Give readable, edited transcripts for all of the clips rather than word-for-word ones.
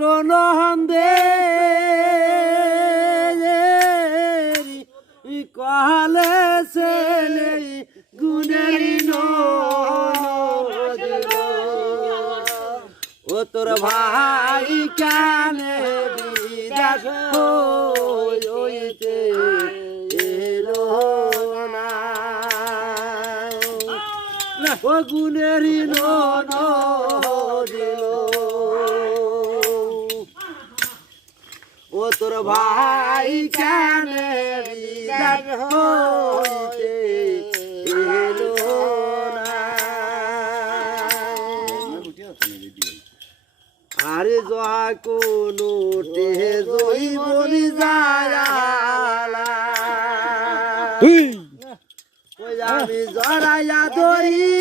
নন্দে কহলে ছেলে গুণের ও তোর ভাই কানে বিদাস হইতে এলো না ও গুণের দিল ও তোর ভাই কানে বিদাস হইতে এলো না আরে জহা কোনো টে জই বলি যায়ালা ওই আমি জড়াইয়া ধরি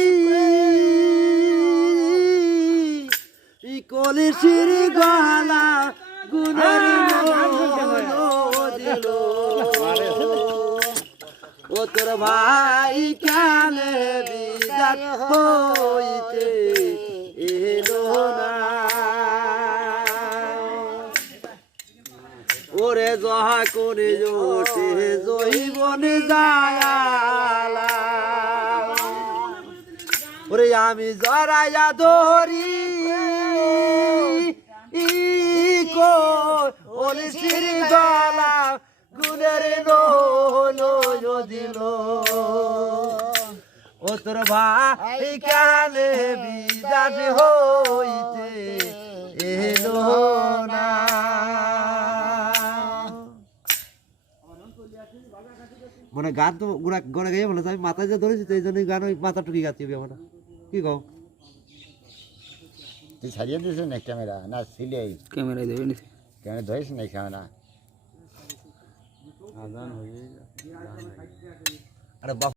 কলিশির গলা গুণের দিল ও তোর ভাই কানে বিদাত হইতে এলো না ওরে জহা করে জোটে জৈবনে যায়ালা ওরে আমি জড়াইয়া ধরি কলিশির গলা গুণের দিল ও তোর ভাই কানে বিদাত হইতে এলো না মানে গান তো গড়ে গিয়ে বলে আমি মাথায় যে ধরেছি তো এই জন্যই গান ওই মাথা টুকি গাচ্ছি আমরা কি কও তুই ছাড়িয়ে দিস না ক্যামেরা না সিলে ক্যামেরায় দেবে না ক্যামেরা ধরিস না ক্যামেরা আরে